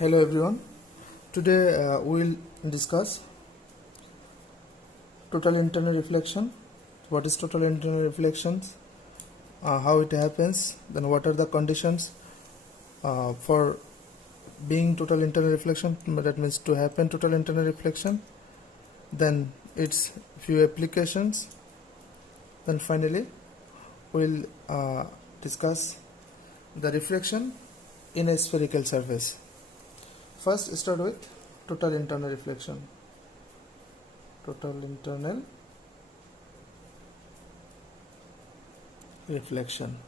Hello everyone. Today we will discuss total internal reflection. What is total internal reflections? How it happens? Then what are the conditions for being total internal reflection? That means to happen total internal reflection. Then its few applications. Then finally we will discuss the reflection in a spherical surface. First, start with total internal reflection. Total internal reflection.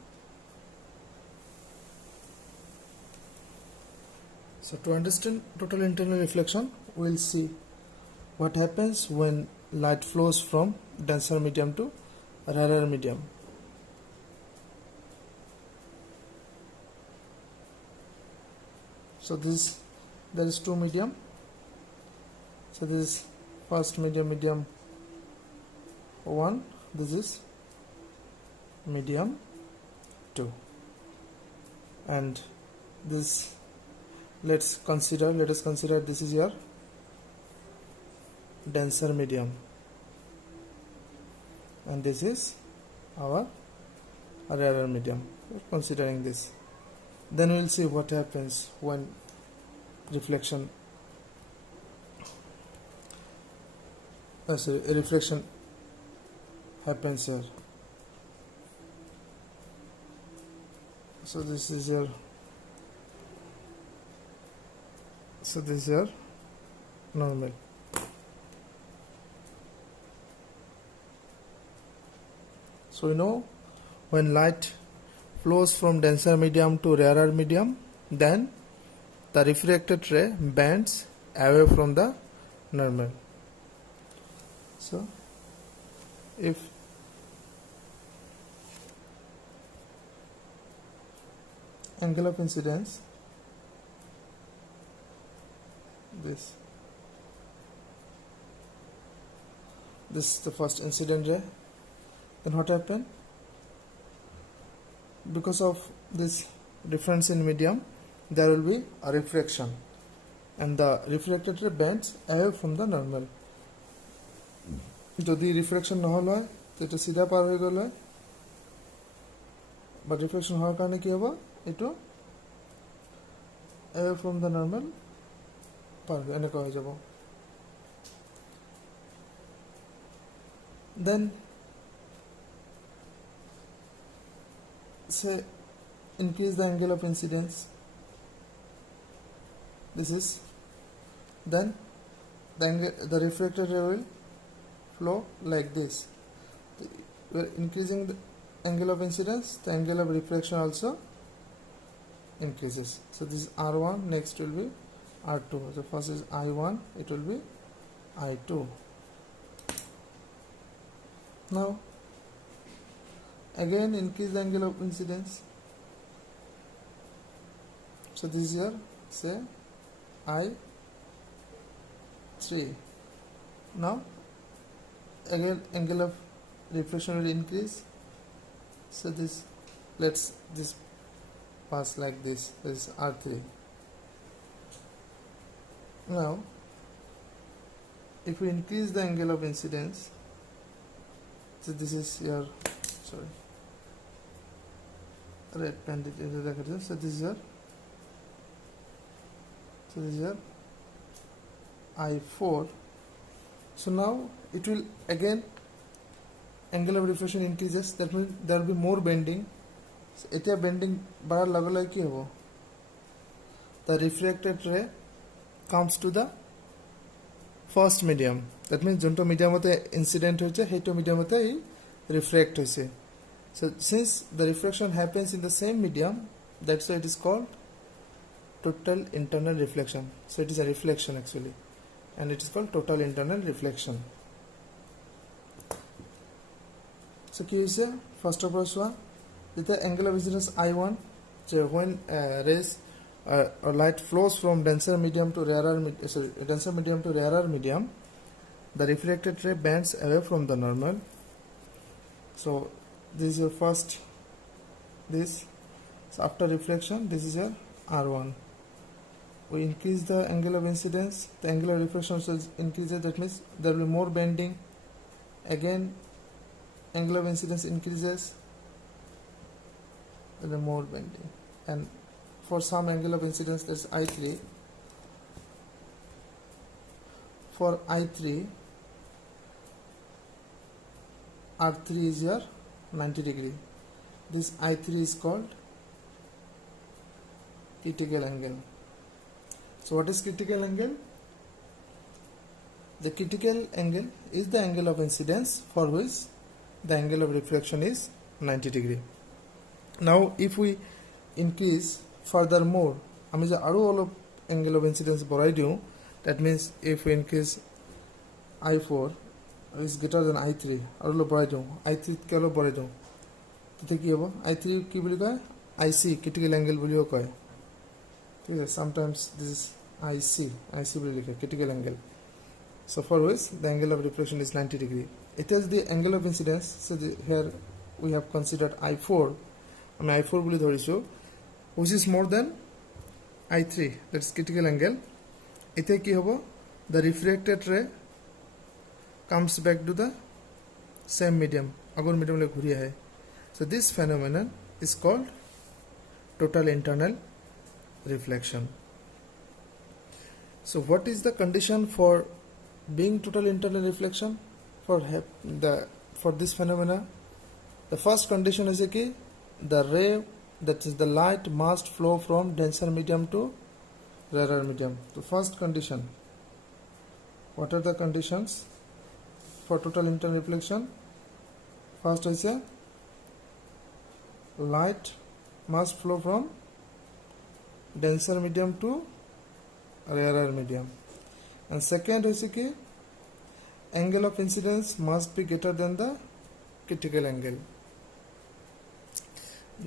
So, to understand total internal reflection, we will see what happens when light flows from denser medium to rarer medium. So, there is two medium. So this is first medium 1, this is medium 2, and this let us consider this is your denser medium and this is our rarer medium. We are considering this. Then we will see what happens when reflection reflection happens here. So this is your normal. So we know when light flows from denser medium to rarer medium, then the refracted ray bends away from the normal. So if angle of incidence, this is the first incident ray, then what happened? Because of this difference in medium, there will be a refraction and the refracted ray bends away from the normal. যদি reflection না হল হয় তো এটা সিধা পার হয়ে গেল, but reflection হওয়ার কারণে কি হবে, একটু অ্যাওয়ে ফ্রম দ্য নর্মাল পার এনেকা হয়ে যাব। দেন say increase the angle of incidence, this is, then the refracted ray will flow like this. We are increasing the angle of incidence, the angle of refraction also increases. So this is R1, next will be R2. So first is I1, it will be I2. Now again increase the angle of incidence. So this is your say I3. Now again angle of reflection will increase. So this pass like this is R3. Now if we increase the angle of incidence, so this is your red pen, so this is your I4. So now it will again angle of reflection increases, that means there will be more bending. So এটা bending বাড়ার লগে লগে কি হবে, the refracted ray comes to the first medium, that means যোনটো মিডিয়ামতে incident হয়েছে সেইটো মিডিয়ামতে refract হয়েছে. So since the refraction happens in the same medium, that's why it is called total internal reflection. So it is a reflection actually, and it is called total internal reflection. So কি হয়েছে, first of all the angle of incidence I1, so when rays or light flows from denser medium to rarer medium, the refracted ray bends away from the normal. So this is your first this. So after reflection, this is your R1. we increase the angle of incidence, the angle of reflection also increases. That means there will be more bending. Again, angle of incidence increases, there will be more bending. And for some angle of incidence, that's I3. For I3, R3 is your 90 degree. This I3 is called critical angle. So what is critical angle? The critical angle is the angle of incidence for which the angle of reflection is 90 degree. Now if we increase furthermore, আমি যে আরো অলপ angle of incidence বঢ়াই দিও, that means if we increase I4 is greater than I3 আৰু অলপ বঢ়াই দিও, I3 কে অলপ বঢ়াই দিও, তেতিয়া কি হ'ব? I3 কি বুলি কয়? IC critical angle বুলিও কয়, ঠিক আছে? Sometimes this is IC বুলি লিখে critical angle. So for which the angle of reflection is 90 degree. It is the angle of incidence. So here we have considered I4. I mean I4 বুলি ধৰিছো, which is more than I3. That's critical angle. এতিয়া কি হ'ব? The refracted ray comes back to the same medium. আগৰ medium লৈ ঘূৰি আহে. So this phenomenon is called total internal reflection. So what is the condition for being total internal reflection for this phenomena? The first condition is that the ray, that is the light, must flow from denser medium to rarer medium. The first condition. What are the conditions for total internal reflection? First is a light must flow from denser medium to rarer medium, and second is कि angle of incidence must be greater than the critical angle.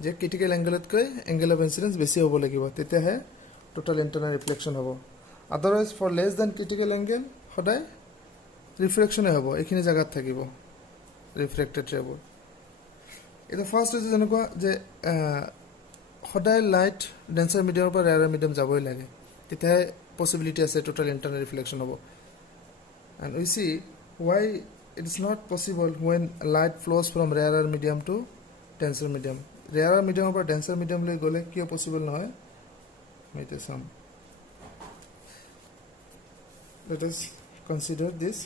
J critical angle तকৈ angle of incidence বেছি হ'ব লাগিব, তেতিয়াহে total internal reflection হ'ব. Otherwise for less than critical angle সদায় refraction হ'ব, এইখিনি জায়গাত থাকিব refracted ray বোৰ. এটা ফার্স্ট হৈছে যেনেকুৱা যে সদায় লাইট ডেন্সাৰ মিডিয়ামৰ পৰা ৰেয়াৰ মিডিয়াম যাবই লাগে, তেতিয়াহে possibility as a total internal reflection of. And we see why it is not possible when light flows from rarer medium to denser medium. Rarer medium or denser medium le gole kyo possible na hoy? Maybe some. Let us consider this.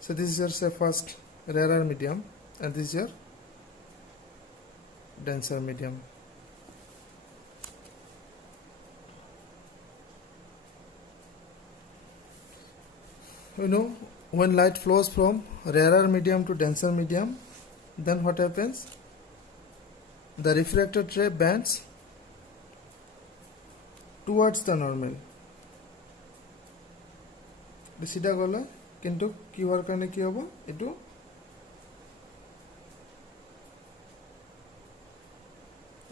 So this is your say first rarer medium, and this is your denser medium. You know, when light flows from rarer medium to denser medium, then what happens? The refracted ray bends towards the normal. সিধা গলে কিন্তু কি হওয়ার কারণে কি হবো? এটু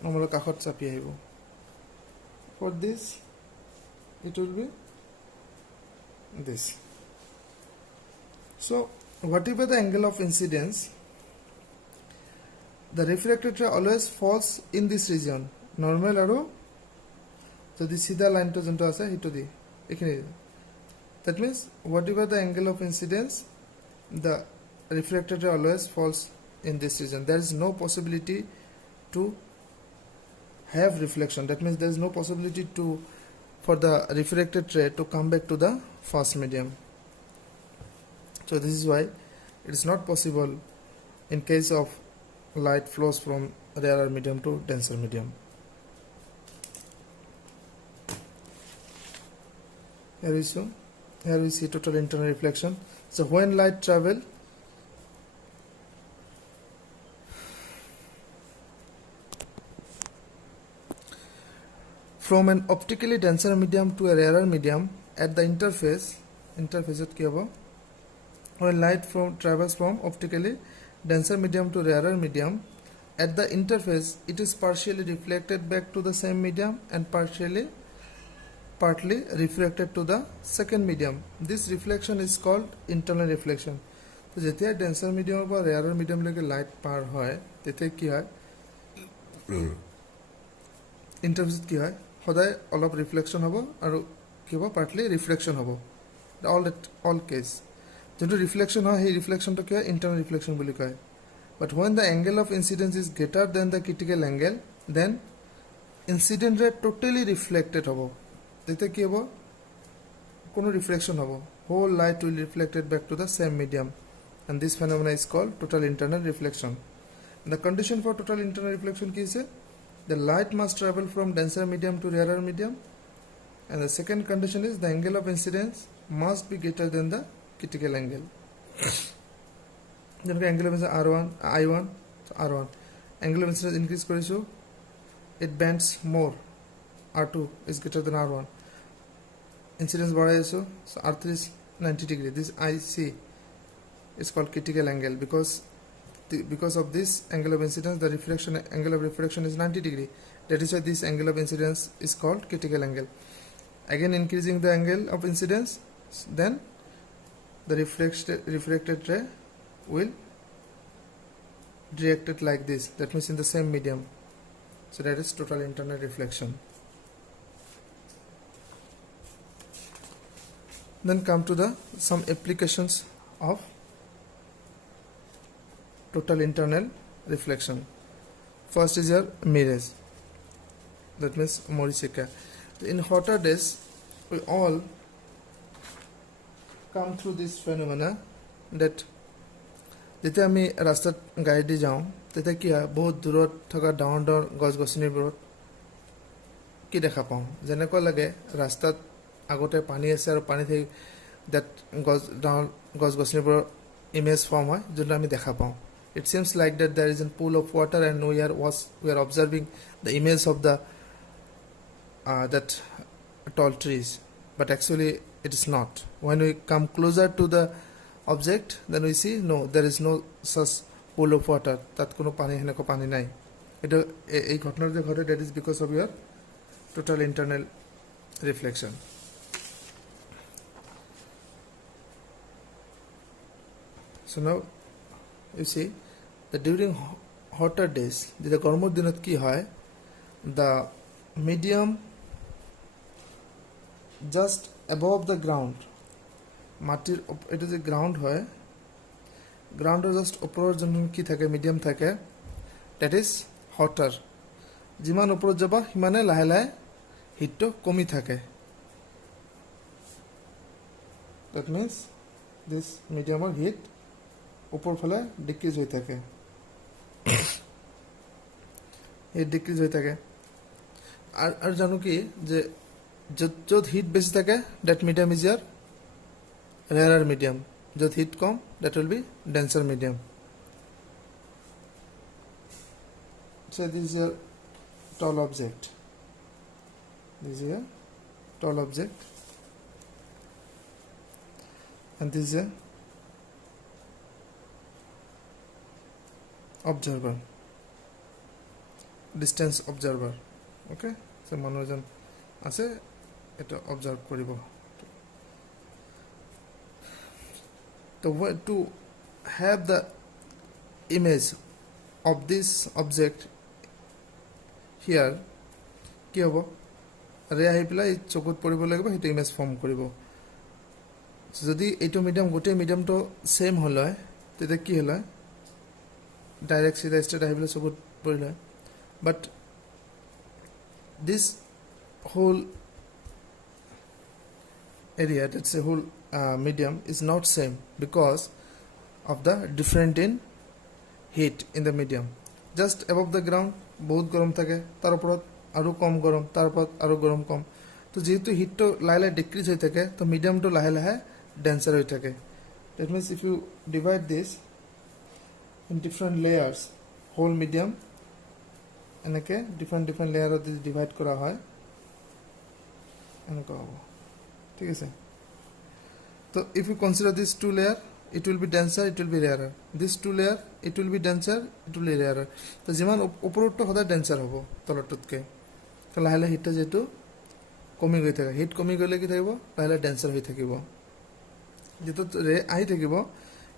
আমরা কাখত চাপি আহিব. For this, it will be this. So whatever the angle of incidence, the refracted ray always falls in this region. Normal aro jodi sidha line to jonto ase hitu di ekhine. That means whatever the angle of incidence, the refracted ray always falls in this region. There is no possibility to have reflection. That means there is no possibility for the refracted ray to come back to the first medium. So this is why it is not possible in case of light flows from rarer medium to denser medium. Here we see total internal reflection. So when light travel from an optically denser medium to a rarer medium at the interface কি হ'ব? When light travels from optically denser medium to rarer medium, at the interface it is partially reflected back to the same medium and partly refracted to the second medium. This reflection is called internal reflection. So যেতিয়া denser medium বা rarer medium লৈকে light পাৰ হয়, তেতিয়া কি হয়? ইণ্টাৰফেচত কি হয় সদায় অলপ ৰিফ্লেকশ্যন হ'ব আৰু কি হ'ব পাৰ্টলি ৰিফ্লেকশ্যন হ'ব অল কেছ যোনটো ৰিফ্লেকশ্যন হয় সেই ৰিফ্লেকশ্যনটো কি হয় ইণ্টাৰনেল ৰিফ্লেকশ্যন বুলি কয় but when the angle of incidence is greater than the critical angle then incident ray totally reflected হ'ব তেতিয়া কি হ'ব কোনো রিফ্লেকশন হ'ব whole light will reflected back to the same medium and this phenomena is called total internal reflection. And the condition for total internal reflection কি আছে the light must travel from denser medium to rarer medium and the second condition is the angle of incidence must be greater than the critical angle. যেনেকৈ angle of incidence R1 I1 R1 angle of incidence increase কৰিছো it bends more R2 is greater than R1 incidence बढ़ाई so R3 is 90 degree this IC is called critical angle because of this angle of incidence the angle of reflection is 90 degree that is why this angle of incidence is called critical angle. Again increasing the angle of incidence then the reflected ray will directed like this that means in the same medium so that is total internal reflection. Then come to the some applications of total internal reflection. First is your mirrors that means Morishika. In hotter days we all come through this phenomena that যেতিয়া আমি ৰাস্তাত গাড়ী দি যাওঁ তেতিয়া কি হয় বহুত দূৰত থকা ডাঙৰ ডাঙৰ গছ গছনিবোৰত কি দেখা পাওঁ যেনেকুৱা লাগে ৰাস্তাত আগতে পানী আছে আৰু পানী থেকে that ডাঙৰ গছ গছনিবোৰৰ ইমেজ ফৰ্ম হয় যোনটো আমি দেখা পাওঁ it seems like that there is a pool of water and we are observing the image of the that tall trees but actually it is not when we come closer to the object then we see no there is no such pool of water tat kono pani heneko pani nai eta ei ghotnar je ghote that is because of your total internal reflection. So now you see that during hotter days jeta gormor dinot ki hoy the medium just above the ground মাটির এটা যে ground হয় গ্রাউন্ডের just ওপৰৰ যোনটো কি থাকে medium থাকে দ্যাট ইজ হটাৰ যিমান ওপৰত যাবা সিমানে লাহে লাহে হিটটো কমি থাকে দ্যাট মিন্স দিস মিডিয়ামৰ হিট ওপৰ ফালে ডিক্ৰিজ হৈ থাকে হিট ডিক্ৰিজ হৈ থাকে আৰু জানো কি যে য'ত হিট বেছি থাকে that medium is year rarer medium jod heat kom that will be denser medium so this is a tall object and this is a observer distance observer okay so manojan ase eta observe koribo to have the image of this object here কি হ'ব ৰে আহি পেলাই চকুত পৰিব লাগিব সেইটো image form কৰিব যদি এইটো মিডিয়াম গোটেই মিডিয়ামটো সেম হ'ল হয় তেতিয়া কি হ'ল হয় ডাইৰেক্ট সিধা ষ্ট্ৰেট আহি পেলাই চকুত পৰিল হয় but this whole area that's a whole medium is not same because of the different in heat in the medium just above the ground বহুত গৰম থাকে তাৰ ওপৰত আৰু কম গৰম তাৰ ওপৰত আৰু গৰম কম তো যেহেতু হিটটো লাহে লাহে ডিক্ৰিজ হৈ থাকে তো মিডিয়ামটো লাহে লাহে ডেন্সাৰ হৈ থাকে that means if you divide this in different layers whole medium এনেকে different layerত divide কৰা হয় এনেকুৱা হ'ব ঠিক আছে So if you consider this two layer, it will be denser, it will be rarer. This two layer, it will be denser, it will be rarer. So jiman oporotto hoda denser hobo tolototke. So lahe lahe hitta jetu komi goi thake. Heat komi gole ki thakibo, lahe lahe denser hoi thakibo. Jetu ray ahi thakibo,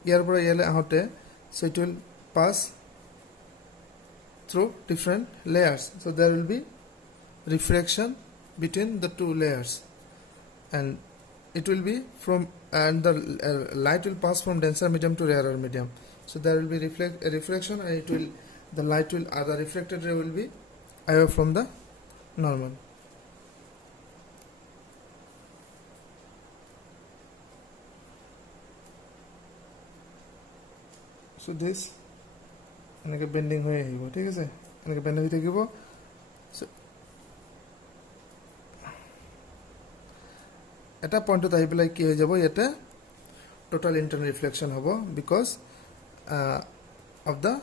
yar pora yale ahote, so it will pass through different layers. So there will be refraction between the two layers, and it will be from, and the light will pass from denser medium to rarer medium. So there will be reflection, and it will, the light will, the reflected ray will be away from the normal. So this এনেকে bending হৈ আহিব, ঠিক আছে, এনেকে bend হৈ থাকিব. So এটা পইণ্টত আহি পেলাই কি হৈ যাব, ইয়াতে টোটাল ইণ্টাৰনেল ৰিফ্লেকশ্যন হ'ব, because of the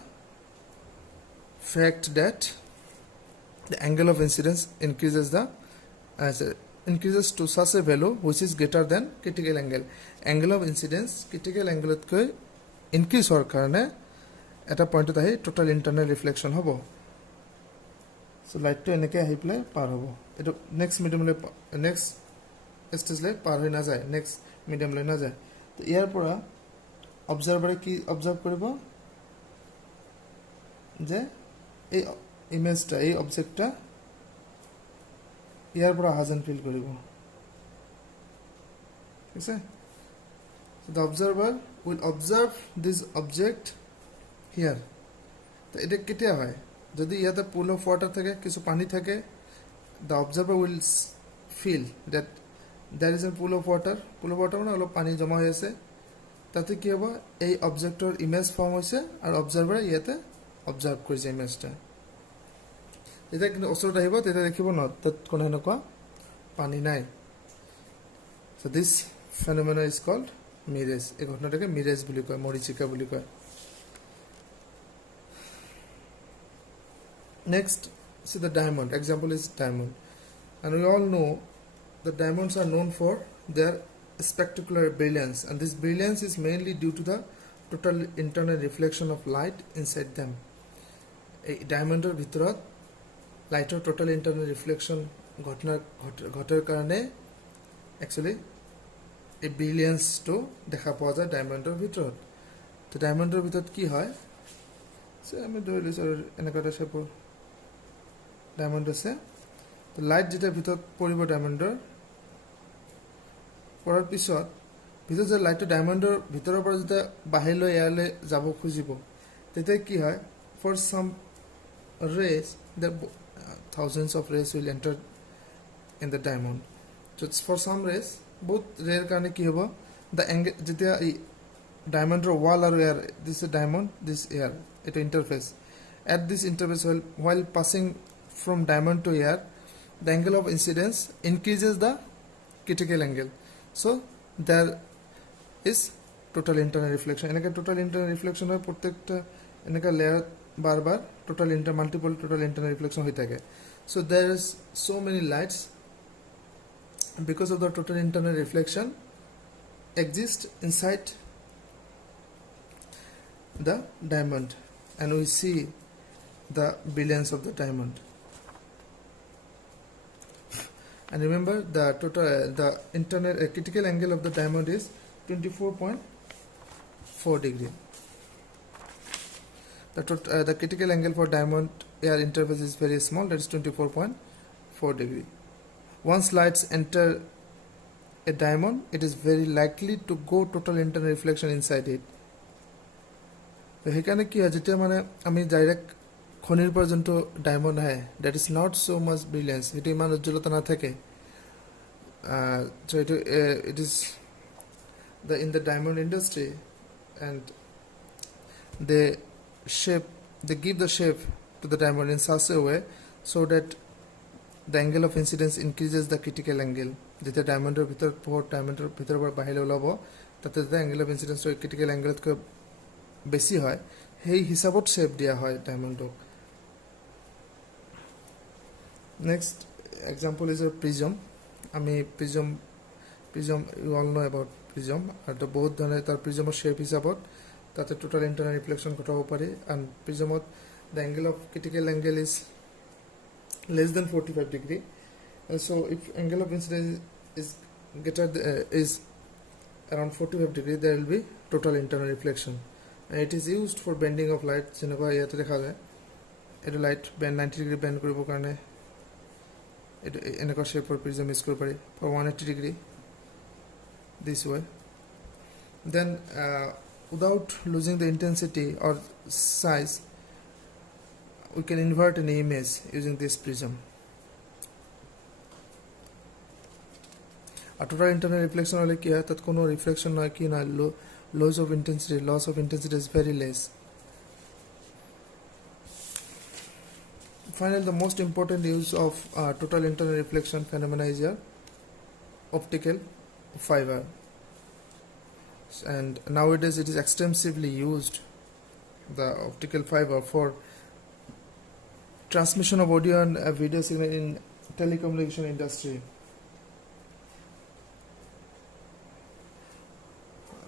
fact that the angle of incidence increases to such a value which is greater than critical angle. Angle of incidence critical angle কৈ increase হোৱাৰ কাৰণে এটা পইণ্টত আহি টোটাল ইণ্টাৰনেল ৰিফ্লেকশ্যন হ'ব. So লাইটটো এনেকৈ আহি পেলাই পাৰ হ'ব, এইটো নেক্সট মিডিয়ামলৈ, নেক্সট ষ্টেজলৈ পাৰ হৈ নাযায়, নেক্সট মিডিয়ামলৈ নাযায়. তো ইয়াৰ পৰা অবজাৰ্ভাৰে কি অবজাৰ্ভ কৰিব যে এই ইমেজটা, এই অবজেক্টটা ইয়াৰ পৰা অহা যেন ফিল কৰিব, ঠিক আছে. So the observer will observe this object here. তো এটা কেতিয়া হয়, যদি ইয়াতে পুল অফ ওয়াটার থাকে, কিছু পানি থাকে, the observer will feel that there is a pool of water. Pool of water মানে অলপ পানী জমা হৈ আছে, তাতে কি হ'ব, এই অবজেক্টৰ ইমেজ ফৰ্ম হৈছে আৰু অবজাৰ্ভাৰে ইয়াতে অবজাৰ্ভ কৰিছে ইমেজটা. যেতিয়া কিন্তু ওচৰত আহিব তেতিয়া দেখিব ন তাত কোনো এনেকুৱা পানী নাই. So this phenomena is called mirage. এই ঘটনাটাকে মিৰেজ বুলি কয়, মৰিচিকা বুলি কয়. Next, see the diamond. Example is diamond, and we all know the diamonds are known for their spectacular brilliance, and this brilliance is mainly due to the total internal reflection of light inside them. এই ডায়মণ্ডৰ ভিতৰত লাইটৰ total internal reflection ঘটাৰ কাৰণে actually এই ব্ৰিলিয়েন্সটো দেখা পোৱা যায় ডায়মণ্ডৰ ভিতৰত. তো ডায়মণ্ডৰ ভিতৰত কি হয়, আমি ধৰি লৈছোঁ আৰু এনেকুৱা এটা চেপৰ ডায়মণ্ড আছে. তো লাইট যেতিয়া ভিতৰত পৰিব, ডায়মণ্ডৰ পৰাৰ পিছত ভিতৰত যে লাইটটো ডায়মণ্ডৰ ভিতৰৰ পৰা যেতিয়া বাহিৰলৈ এয়াৰলৈ যাব খুজিব, তেতিয়া কি হয়, ফৰ চাম rays, the thousands of rays will enter in the diamond. So for some rays, both rare karone ki hobo, the angle jetya diamond or wall or air, this is a diamond, this air, it interface. At this interface, while passing from diamond to air, the angle of incidence increases the critical angle. So there is total internal reflection. enaka total internal reflection hoy prottekta enaka layer bar multiple total internal reflection hoy thake. So there is so many lights because of the total internal reflection exist inside the diamond, and we see the brilliance of the diamond. And remember, the internal critical angle of the diamond is 24.4 degree. The critical angle for diamond air interface is very small, that is 24.4 degree. Once lights enter a diamond, it is very likely to go total internal reflection inside it. So সেইকাৰণে কি হয়, যেতিয়া মানে আমি direct খনিৰ পৰা যোনটো diamond আহে, that is not so much brilliance, সেইটো ইমান উজ্জ্বলতা নাথাকে. So it is in the diamond industry, and they give the shape to the diamond in such a way so that the angle of incidence increases the critical angle. যেতিয়া ডায়মণ্ডৰ ভিতৰত ডায়মণ্ডৰ ভিতৰৰ পৰা বাহিৰলৈ ওলাব, তাতে যেতিয়া এংগল অফ ইনচিডেন্সৰ critical এংগলতকৈ বেছি হয়, সেই হিচাপত শেপ দিয়া হয় ডায়মণ্ডক. Next example is a prism. আমি prism you all know about prism, আৰু বহুত ধৰণে তাৰ প্ৰিজমৰ শেপ হিচাপত তাতে টোটাল ইণ্টাৰনেল ৰিফ্লেকশ্যন ঘটাব পাৰি. এণ্ড প্ৰিজমত the angle of critical angle is less than 45 degree, and so if angle of incidence is around 45 degree, there will be total internal reflection, and it is used for bending of light. যেনেকুৱা ইয়াতে দেখা যায়, এইটো light bend 90 degree bend কৰিবৰ কাৰণে এনেকুৱা shape prism use কৰিব পাৰি for 180 degree this way. Then without losing the intensity or size, we can invert an image using this prism. A total internal reflection hole ki hai tat kono reflection na ki na loss of intensity is very less. Finally, the most important use of total internal reflection phenomena is your optical fiber, and nowadays it is extensively used, the optical fiber, for transmission of audio and video signal in telecommunication industry.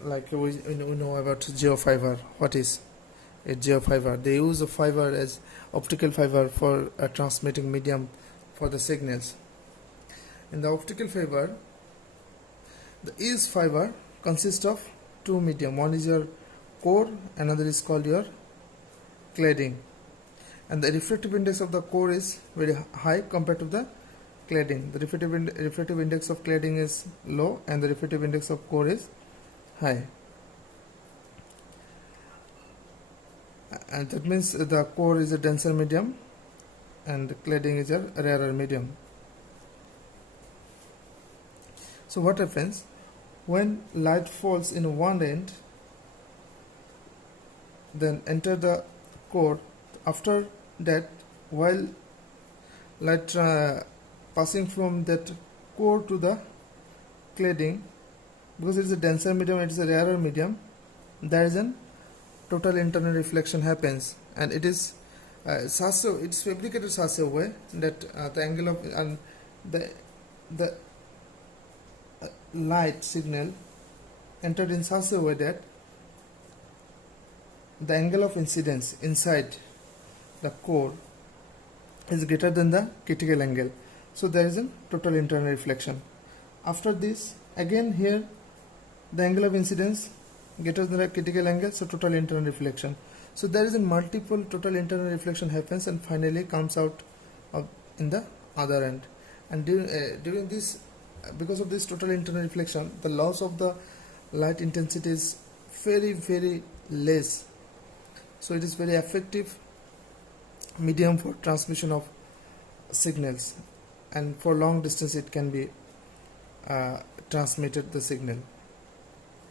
Like we know about geofiber. What is a geofiber? They use the fiber as optical fiber for a transmitting medium for the signals. In the optical fiber, the is fiber consists of two medium. One is your core, another is called your cladding. And the refractive index of the core is very high compared to the cladding. The refractive index of cladding is low and the refractive index of core is high. And that means the core is a denser medium and cladding is a rarer medium. So what happens when light falls in one end, then enter the core? After that, while light passing from that core to the cladding, because it is a denser medium, it is a rarer medium, there is an total internal reflection happens, and it is it's fabricated such a way that the angle of and the light signal entered in such a way that the angle of incidence inside the core is greater than the critical angle. So there is a total internal reflection. After this, again here the angle of incidence greater than the critical angle, so total internal reflection. So there is a multiple total internal reflection happens and finally comes out in the other end. And during this, because of this total internal reflection, the loss of the light intensity is very less. So it is very effective medium for transmission of signals, and for long distance it can be transmitted the signal.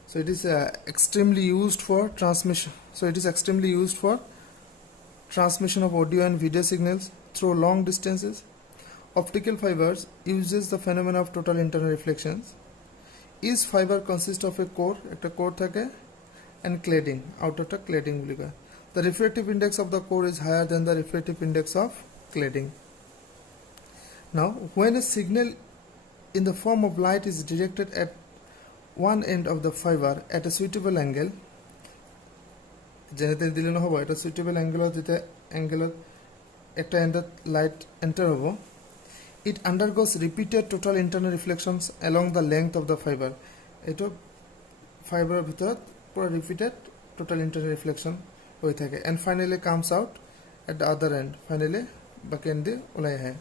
So it is extremely used for transmission. So it is extremely used for transmission of audio and video signals through long distances. Optical fibers uses the phenomena of total internal reflections. Each fiber consists of a core, and cladding, outer cladding. The refractive index of the core is higher than the refractive index of cladding. Now, when a signal in the form of light is directed at one end of the fiber at a suitable angle, suitable angle at end light enter, it undergoes repeated total internal reflections along the length of the fiber. Eto fiber bhitor pura repeated total internal reflection hoye thake and finally comes out at the other end. Finally back end de ulai hai.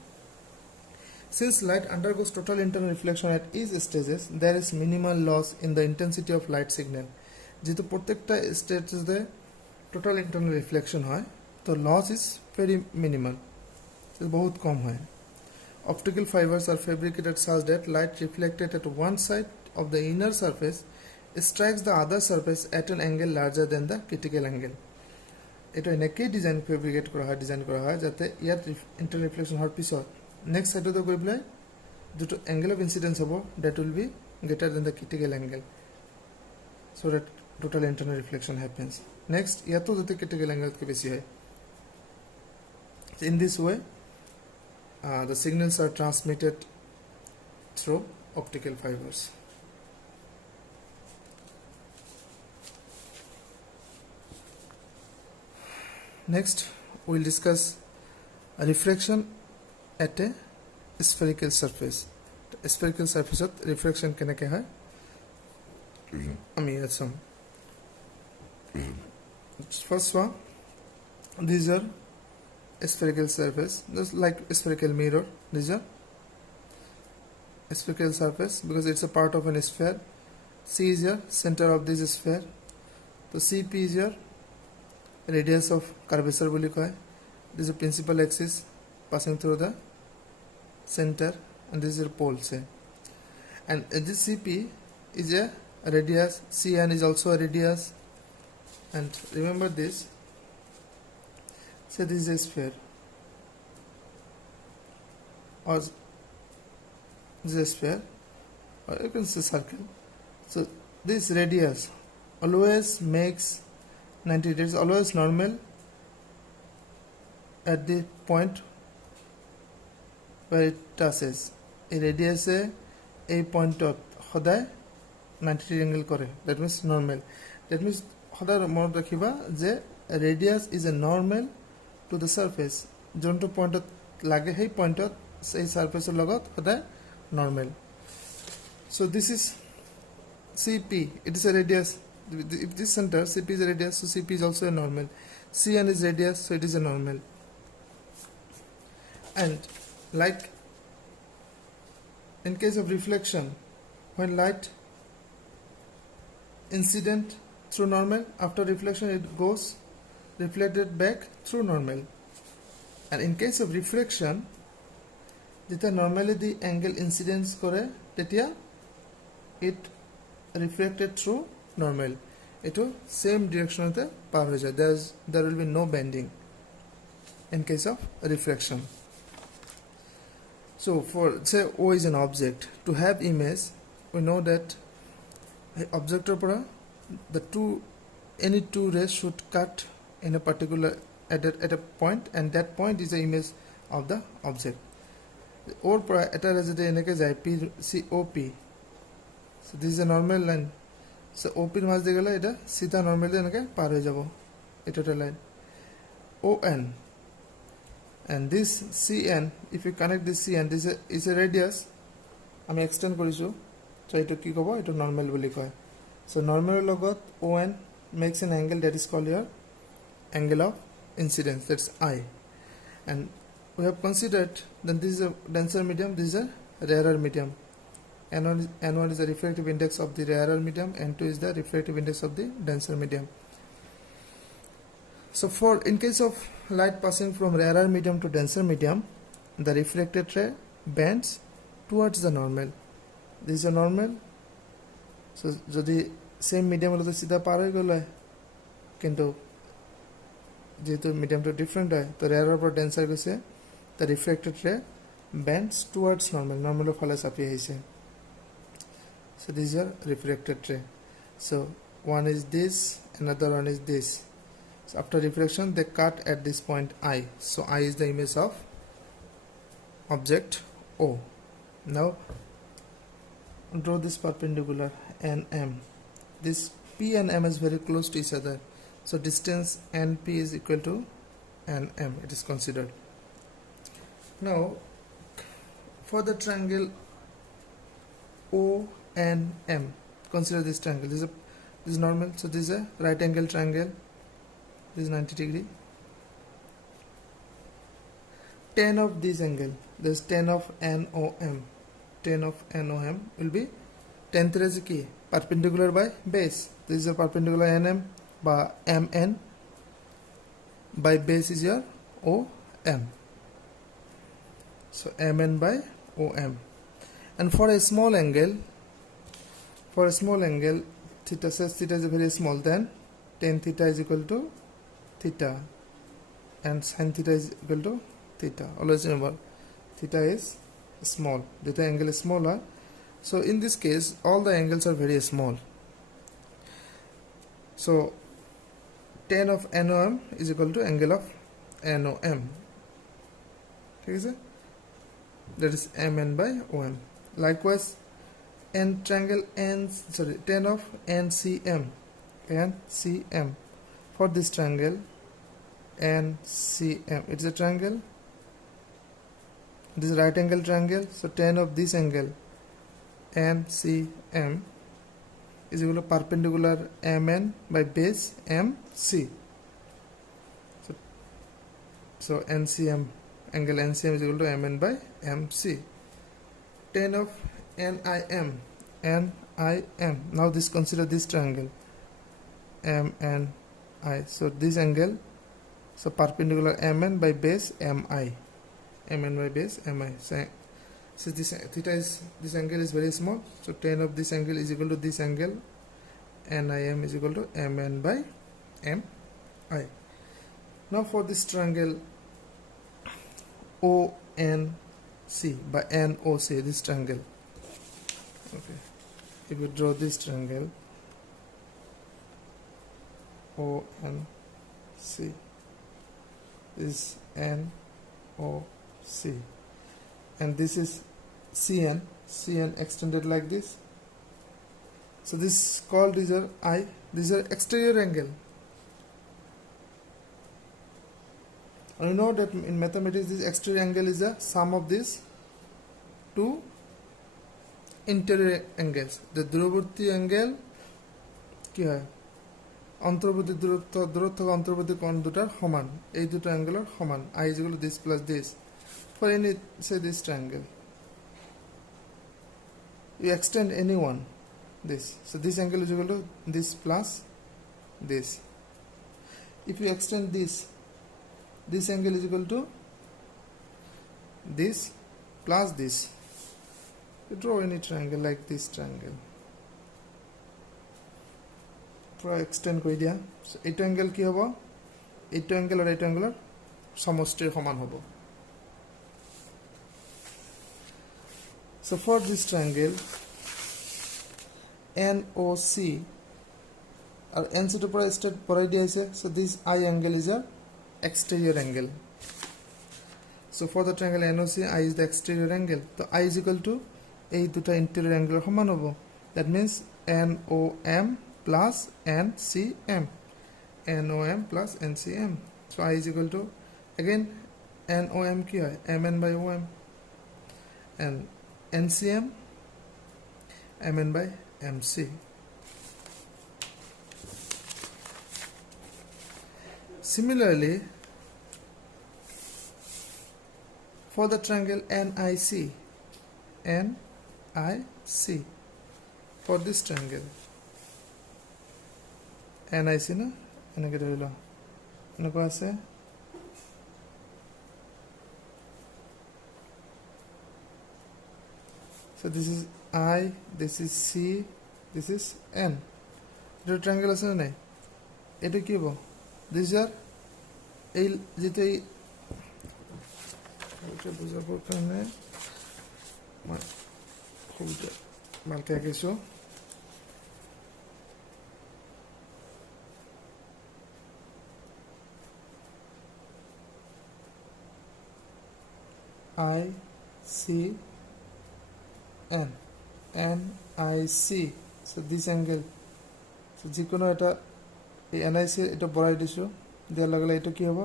Since light undergoes total internal reflection at each stages, there is minimal loss in the intensity of light signal. যেহেতু প্রত্যেকটা স্টেজে total internal reflection হয়, তো loss is very minimal, बहुत कम হয়. Optical fibers are fabricated such that light reflected at one side of the inner surface strikes the other surface at an angle larger than the critical angle. এটা এনেকৈ design ফেব্ৰিকেট কৰা হয় যাতে ইয়াত internal reflection হোৱাৰ পিছত next side to go play the angle of incidence that will be greater than the critical angle, so that total internal reflection happens. Next, yato the critical angle ke besi hai. In this way, the signals are transmitted through optical fibers. Next, we will discuss refraction at a spherical surface. Spherical surface of refraction kenake hai. Some first one, these are spherical surface, just like spherical mirror. These are spherical surface because it's a part of an sphere. C is your center of this sphere. So CP is your radius of curvature boli koy. This is a principal axis passing through the center, and this is your pole say. And this CP is a radius. CN is also a radius. And remember this. Say this is a sphere, or this is a sphere, or you can say circle. So this radius always makes 90 degrees, always normal at the point where it touches. A radius a point of hoday 90 degree angle kore. That means normal. That means hoday mon rakhiba je radius is a normal to the surface. Jonto point lage hey point say surface logot hoday normal. So this is CP. It is a radius. If this center CP is a radius, so CP is also a normal. CN is radius, so it is a normal. And like in case of reflection, when light incident through normal, after reflection it goes reflected back through normal. And in case of refraction, jeta normally the angle incidence kore tetia it reflected through normal. Eto same direction te par hoy jay. There will be no bending in case of refraction. So for say O is an object, to have image we know that object pora any two rays should cut in a particular at a point, and that point is the image of the object. Or pora eta rajade enake jai P C O P. So this is a normal line. So OP মাঝ দিয়ে গেলে এটা সিধা normally এনেকে পার হয়ে যাব এটা একটা line ON, and this CN, if you connect this CN, this is a radius আমি এক্সটেন্ড কৰিছো, so এটা কি কব, এটা নরমাল বুলি কয়. So normal লগত ON makes an angle that is called your angle of incidence, that's I. And we have considered that this is a denser medium, this is a rarer medium. N1 is the refractive index of the rarer medium, N2 is the refractive index of the denser medium. So for in case of light passing from rarer medium to denser medium, the refracted ray bends towards the normal. This is a normal. So jodi same medium holo to sidha par hoy gelo kintu jehetu medium to different hoy to rarer or denser goise, the refracted ray bends towards normal phale chapi aise. So these are refracted ray. So one is this, another one is this. So after reflection they cut at this point I. So I is the image of object O. Now draw this perpendicular NM. This P and M is very close to each other. So distance NP is equal to NM. It is considered. Now for the triangle ONM, consider this triangle. This is normal. So this is a right angle triangle. This is 90 degree. Tan of this angle, this tan of NOM. Tan of NOM will be tan theta is key perpendicular by base. This is a perpendicular NM by MN by base is your OM. So MN by OM. And for a small angle, theta says theta is very small, then tan theta is equal to theta and sin theta is equal to theta. Always remember theta is small, the angle is smaller. So in this case all the angles are very small. So tan of NOM is equal to angle of NOM. Okay, sir? That is MN by OM. Likewise tan of NCM. For this triangle NCM, it is a triangle, this is a right angle triangle. So tan of this angle NCM is equal to perpendicular MN by base MC. So NCM, angle NCM is equal to MN by MC. tan of NIM. NIM. Now this consider this triangle MNI. So this angle, so perpendicular MN by base MI. MN by base MI. So this theta is, this angle is very small. So tan of this angle is equal to this angle. NIM is equal to MN by MI. Now for this triangle ONC by NOC, this triangle. Okay. If we draw this triangle ONC is NOC, and this is CN extended like this. So this is called, these are exterior angle. And you know that in mathematics this exterior angle is the sum of these two interior angles. The দূরবর্তী angle কি হয়, অন্তর্বর্তী দূরত্ব অন্তর্বর্তী কোণ দুটার সমান, এই দুটো অ্যাঙ্গেলের সমান। I is equal to this plus this for any, say this triangle. You extend any one, this, so this angle is equal to this plus this. If you extend this angle is equal to this plus this. You draw any triangle like this triangle, পুরো extend করে দিয়া। So এইটো angle কি হ'ব, এইটো angle আর এইটো angle সমষ্টিৰ সমান হ'ব। So for this triangle NOC, or NC to পুরো straight পড়াই দিয়া আছে। So this I angle is a exterior angle. So for the triangle NOC, I is the exterior angle. So I is equal to এই দুটা interior angle সমান হ'ব। That means NOM plus NCM. NOM plus NCM. So I is equal to, again NOM কি হয়, MN by OM, and NCM MN by MC. Similarly, for the triangle NIC, for this triangle NIC না, এনেকে ধৰি লওঁ, এনেকুৱা আছে। So this is I, this is C, this is N. এটা triangle আছে না নাই, এটা কি হ'ব, these are এই যেটা এটা বুঝাবৰ কাৰণে মই খুবটা ভালকৈ আঁকিছোঁ। I C N, NIC. So this angle, so যিকোনো এটা এই NIC এটা বঢ়াই দিছোঁ, দিয়াৰ লগে লগে এইটো কি হ'ব,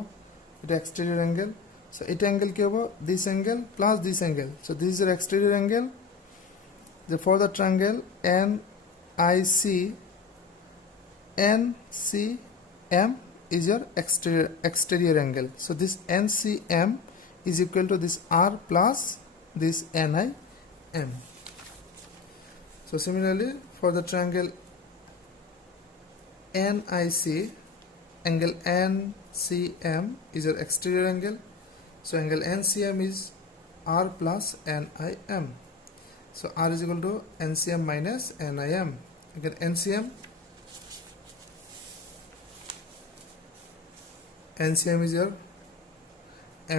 এটা exterior angle. So এটা angle কি হ'ব, this angle plus this angle. So this is your exterior angle. For the triangle NIC, NCM is your exterior angle. So this NCM is equal to this R plus this NIM. So similarly, for the triangle NIC, angle NCM is your exterior angle. So angle NCM is R plus NIM. So R is equal to NCM minus NIM. Again NCM is your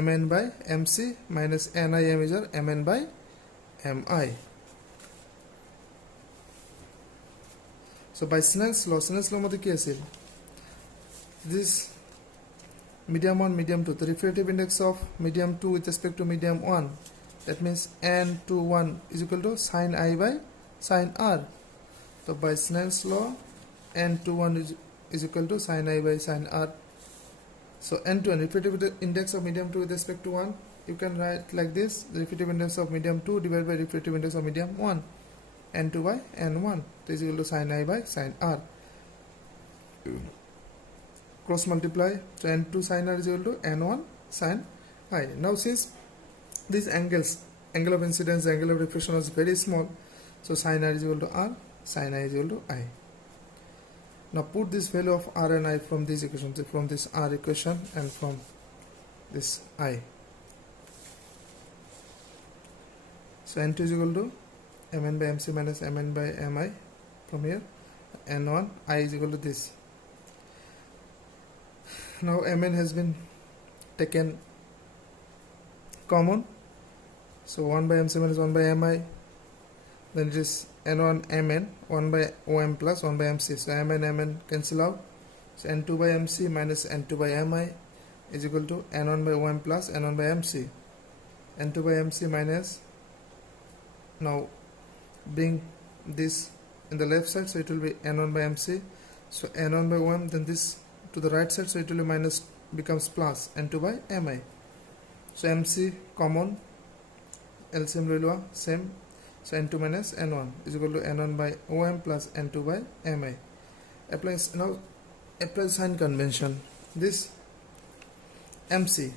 MN by MC minus NIM is your MN by MI. So by Snell's law মতে কি আছিল, this medium 1, medium 2, the refractive index of medium 2 with respect to medium 1, that means N21 is equal to sin I by sin R. So by Snell's law, N21 is equal to sin I by sin R. So N21, refractive index of medium 2 with respect to 1, you can write like this, the refractive index of medium 2 divided by refractive index of medium 1, N2 by N1, this is equal to sin I by sin R. Cross multiply, so N2 sin R is equal to N1 sin I. Now since these angles angle of incidence, the angle of reflection was very small, so sin r is equal to r, sin I is equal to I. Now put this value of r and I from these equations, from this r equation and from this I. So n2 is equal to mn by mc minus mn by mi from here, n1 I is equal to this. Now mn has been taken common, so 1 by mc minus 1 by mi, then it is n1 mn 1 by om plus 1 by mc, so mn cancel out, so n2 by mc minus n2 by mi is equal to n1 by om plus n1 by mc, n2 by mc minus, now bring this in the left side, so it will be n1 by mc, so n1 by om, then this to the right side, so it will be minus becomes plus n2 by mi, so mc common, LCM lua same, so n2 minus n1 is equal to n1 by om plus n2 by mi. Now apply sign convention. This mc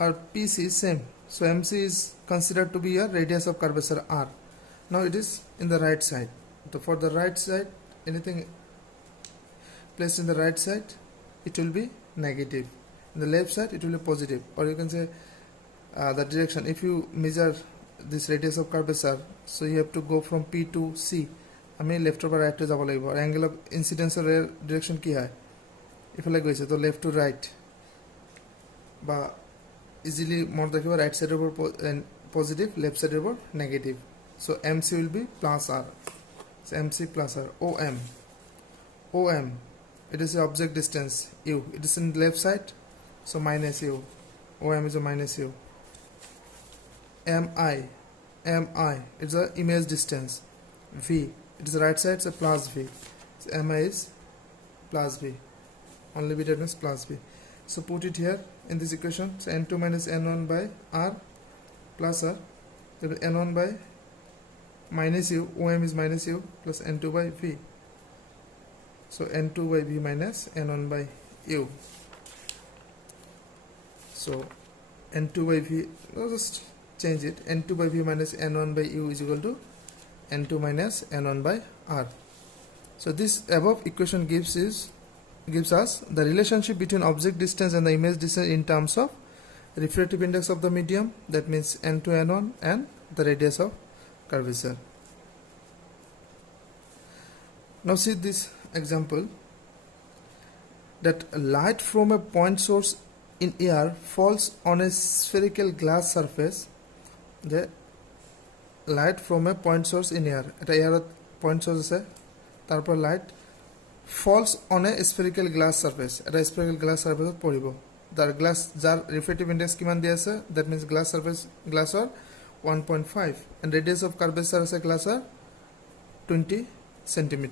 or PC is same, so MC is considered to be a radius of curvature R. Now it is in the right side, so for the right side, anything placed in the right side it will be negative, in the left side it will be positive, or you can say the direction. If you measure this radius of curvature, so you have to go from P to C, আমি left or right to যাব লাগিব, আর angle of incidence or direction কি হয়, ইফালে গৈছে তো left to right, বা easily more দেখিব right side over positive, left side over negative, so MC will be plus R, so MC plus R. OM, it is the object distance U, it is in left side, so minus U, OM is a minus U. MI, it's the image distance. V, it is the right side, so plus V, so MI is plus V, only V, that means plus V. So put it here in this equation, so n2 minus n1 by R plus R, that will be n1 by minus U, OM is minus U, plus n2 by V, so n2 by V minus n1 by U, so n2 by V, just change it, n2 by V minus n1 by U is equal to n2 minus n1 by R. So this above equation gives us the relationship between object distance and the image distance in terms of refractive index of the medium, that means n to n1, and the radius of curvature. Now see this example, that light from a point source in air falls on a spherical glass surface. The light from a point source in air, এটা air point source আছে, তারপর light falls on a spherical glass surface, এটা spherical glass surface পড়িব, তার glass যার refractive index কিমান দি আছে, that means glass surface glass or 1.5 and radius of curvature আছে glass or 20 cm.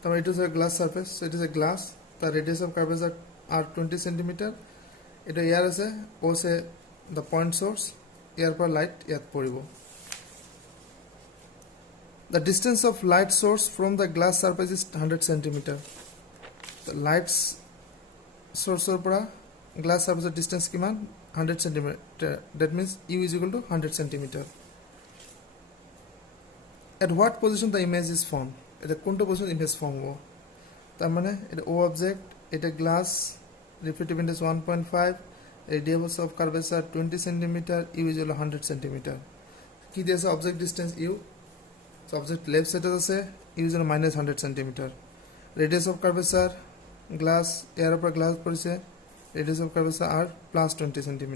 তারপর it is a glass surface, so it is a glass, the radius of curvature are 20 cm, এটা air আছে, ও আছে the point source, air per light ইয়াত পড়িব. The distance of light source from the glass surface is 100 cm. The light source পৰা glass surface distance কিমান, 100 cm, that means U is equal to 100 cm. At what position the image is formed, এটা কোনটো position image form হ'ব, তার মানে এটা O object, এটা glass, refractive index 1.5, radius of curvature 20 cm, U is equal to 100 cm. কি দিয়েছে object distance U, so object left side আছে, U is minus 100 cm. Radius of curvature glass, air upper glass পড়ছে, radius of curvature are plus 20 cm.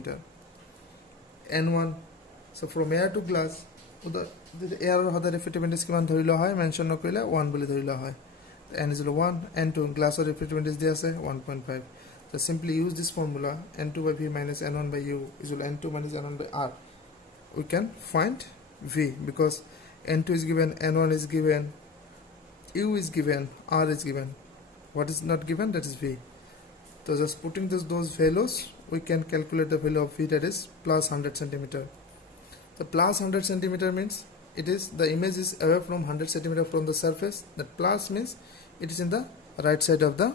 N1, so from air to glass, the air or the refractive index কিমান ধৰি লোৱা হয়, mention নকৰিলে 1 বুলি ধৰি লোৱা হয়, n is 1, n2 glass or refractive index দিয়া আছে 1.5. So simply use this formula, n2 by V minus n1 by U is equal to n2 minus n1 by R. We can find V because n2 is given, n1 is given, U is given, R is given. What is not given, that is V. So just putting those values, we can calculate the value of V, that is plus 100 cm. The plus 100 cm means it is the image is away from 100 cm from the surface. That plus means it is in the right side of the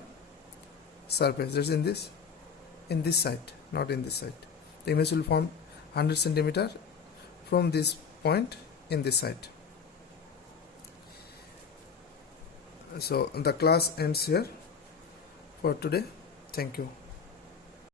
surface, that's in this side, not in this side. The image will form 100 centimeter from this point in this side. So the class ends here for today. Thank you.